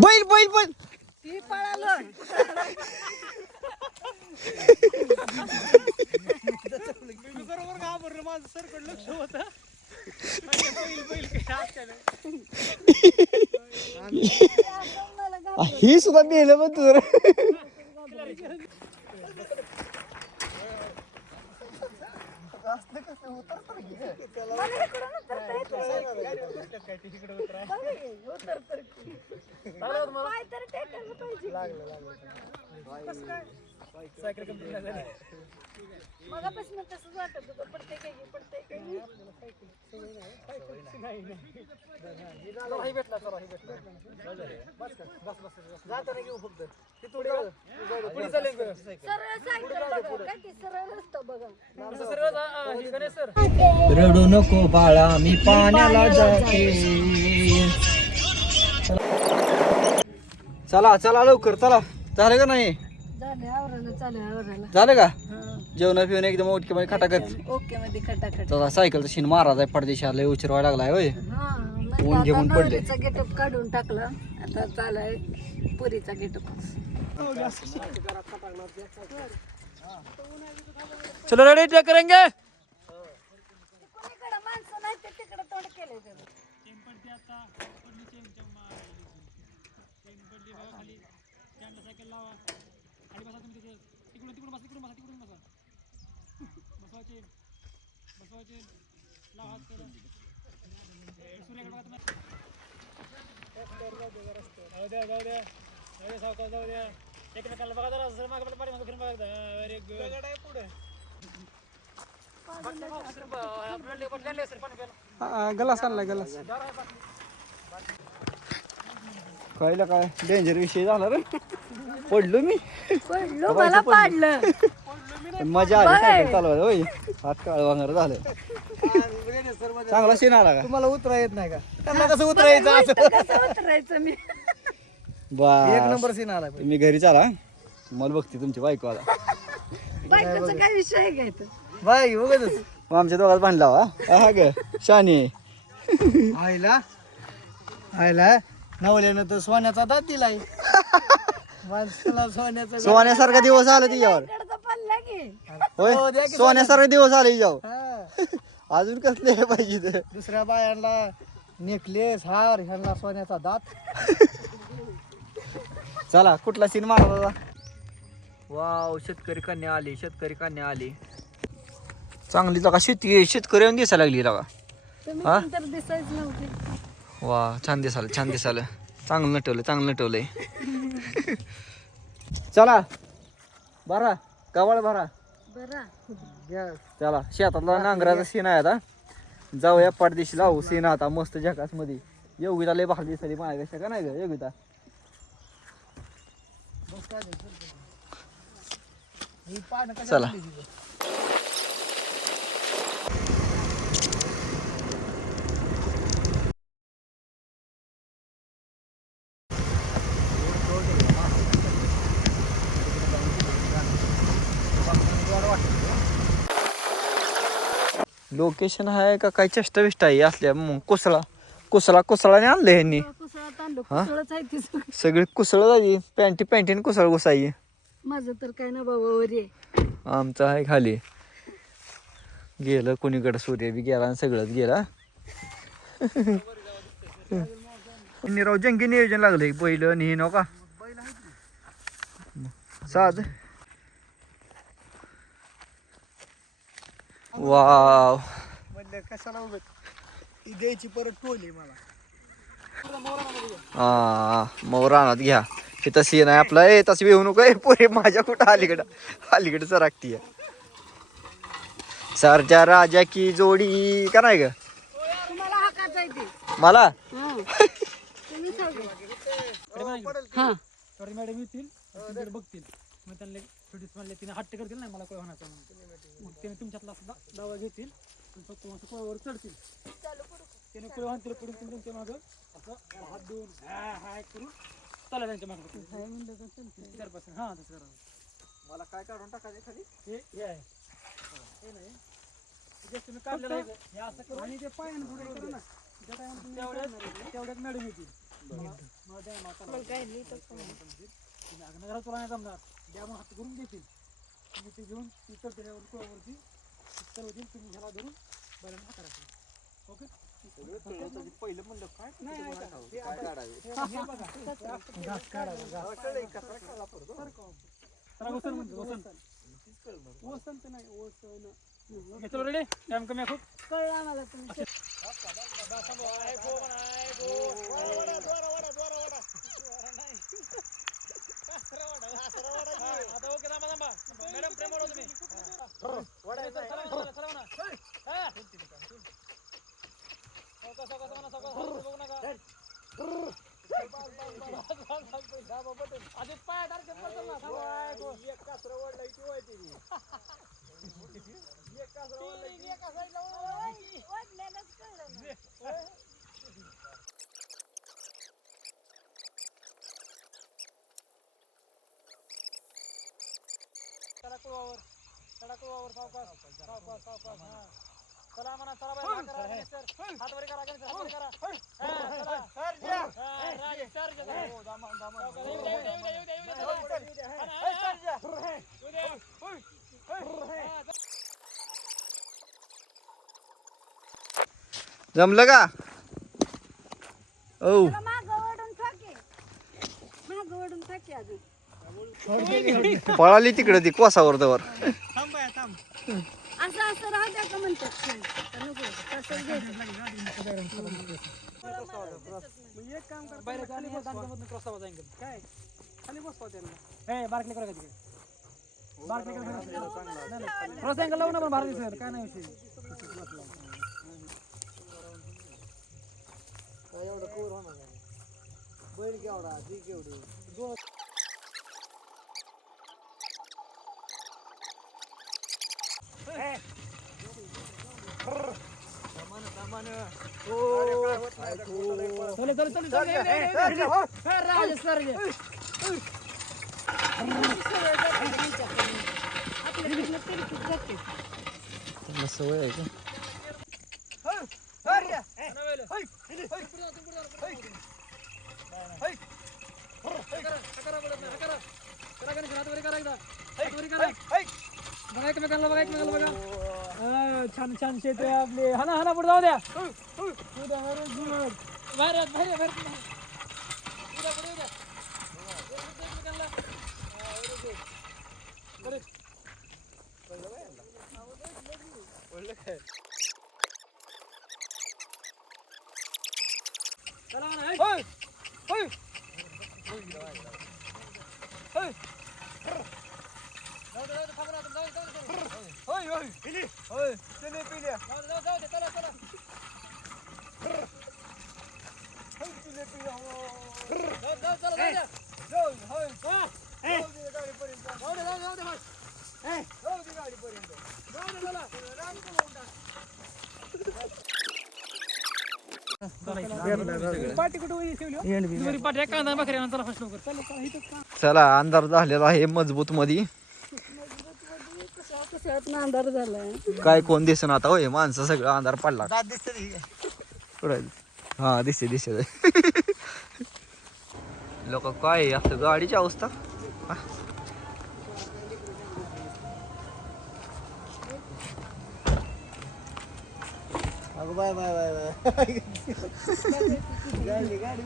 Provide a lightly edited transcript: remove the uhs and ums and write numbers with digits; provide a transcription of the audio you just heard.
बैल बैल बैल ती पळालं बरोबर घाबरलं माझं सरकड लक्ष होतं ही सुद्धा मेलं पण तुझं सायकल कंप्लीट झाली मगापासून तसंच वाटत होतं पडते काही भेटला जाताना घेऊ फक्त ते थोडी पुढे चालेल सरळ सायकल बघा काय ते सरळ रस्ता बघा सर रडू नको बाळा मी पाण्याला जाते चला चला लवकर चला झालं का नाही झाले आवरायला चालू आवरायला झालं का जेवण पिवणं एकदम ओके मध्ये खटाखट ओके मध्ये खटाखट तसा सायकलचा शीन महाराज आहे पडदेशाला लय उशीर व्हायला लागलाय होय ऊन घेऊन पडले गेटअप काढून टाकला आता चालाय पुरीचा गेटअप चलो रेडी क्या करेंगे कोणीकडे माणसं नाही ते तिकडे तोंड केलंय त्यानं. जाऊ द्या एकमेकाला बघा जरा सर मागे पाठीमागे फिरून बघा व्हेरी गुड पुढे गलास आणलाय गलास कळलं काय डेंजर विषय झाला रे पडलो मी पडलो मला पाडलं पण मजा आली सायकल चालवायला होय हात काळ वांगर झालं चांगला सीन आला का तुम्हाला उतरा येत नाही का त्यांना कसं उतरायचं असं कसं उतरायचं मी एक बस नंबर सीन आला मी घरी चाला मला बघते तुमची बायको आला बायकोचा काय विषय आहे काय तर बाई उगाच मग आमच्या दोघात बांधला वा हा ग शानी आईला नवल्यानं तर सोन्याचा दात दिलाय माणसाला सोन्याचा सोन्यासारखा दिवस आला तिच्यावर इकडचा पल्ला की होय सोन्यासारखा दिवस आला तिच्यावर हा. अजून कसले पाहिजे तर दुसऱ्या बायांना नेकलेस हार ह्यांना सोन्याचा दात चला कुठला सीन मारा दादा वाव शेतकरी कन्या आली शेतकरी कन्या आली चांगली लगा शेती शेतकरी येऊन दिसायला लागली लगा तुम्ही हा? नंतर दिसायच नव्हते वा छान दिसाल चांगलं नटवलंय चला भरा कवाळ भरा बरं चला शेतातला नांगराचा सीन आहे आता जाऊया पाठदिशी लावू सीन आता मस्त जकास मध्ये योगिता लय भाग दिसली माझ्यापेक्षा का नाही ग योगिता चला लोकेशन आहे का काय चेष्टा विष्टा आहे असल्या कुसळाने आणलं ह्यांनी कुसळा तांदूळ कुसळच आहे ती सगळं. सगळी कुसळ झाली पॅन्टीने कुसळ घुसाई माझं तर काय ना बाबा वर आहे आमचं आहे खाली गेलं कोणीकडे सूर्य बी गेला आणि सगळंच गेला राव जंगी नियोजन लागलंय पहिलं आणि हे नका साध वाव म्हणलं कशाला उभं ती द्यायची परत टोली मला हा मग रानात घ्या हे तशी नाही आपला ए तशी येऊ नको ए पोरे माझ्या कुठं अलीकडे सरकतीय सरच्या राजा की जोडी का नाही ग तुम्हाला हाकाच आहे ते मला तुम्ही हा थोडे मॅडम येतील तिकडे बघतील मग त्यांना थोडीच म्हणले तिने हट्ट करतील नाही मला कोय होण्याचं मग त्याने तुमच्यातला दावा घेतील कोयावर चढतील त्याने कोय म्हणतील पुढून तुम्ही तुमच्या मागं असं हात देऊन हाय करून चला त्यांच्या मागं चार हां तसं करा मला काय काढून टाकायचं खाली हे आहे हे नाही जे तुम्ही काढलेलं आहे हे असं करून आणि ते पायानं पुढे करा ना ज्या टायमाला तेवढ्यात मॅडम येतील मला द्या माता मग काय नाही तर घरात तुला नाही जमणार द्या मग हात करून देतील तुम्ही ते घेऊन ती चढतेल्यावर कुळावरती चढवतील तुम्ही ह्याला धरून बैलांना हात करायचं ओके पहिलं म्हणलं काय नाही हे बघा. घास काढायचा वसन म्हणतो वसंत नाही वसन चलो रेडी टाइम कमी आहे खूप कळलं आम्हाला तुम्ही आता ओके थांबा थांबा मॅडम प्रेम बोला तुम्ही चला म्हणा चला बाय हात वर करा हात वर करा जमलं का ओ मागं ओढून थाके अजून पळाली तिकडे ती कोसावर तवर असं असं राहू द्या का म्हणतात ते. तर नको, तसंच घ्यायचं. एक काम कर बाहेर खाली बस दांड्यामधून प्रस्ताव जाईन काय खाली बसवा त्यांना हे बारकले करा तिकडे बारकले करा क्रॉस अँगल लावू ना पण भारत सर काय नाही विषय एवढं कोर होणार बैल केवढा ती केवढी चलो चलो चलो राज सर सवय आहे का छान छान शेत आहे आपले हाना हाना पुढे जाऊ द्या बाहेर बाहेर बाहेर चला पाठी कुठे ठेवली पाठी कांदा बकरी चला फस्ट लवकर चला इथं चला अंधार झालेला आहे मजबूत मध्ये कशात अंधार झालाय काय कोण दिसन आता होय माणसं सगळं अंधार पडला कुठं हा दिसते लोक काय असं गाडीची अवस्था अगं बाय बाय बाय बाय गाडी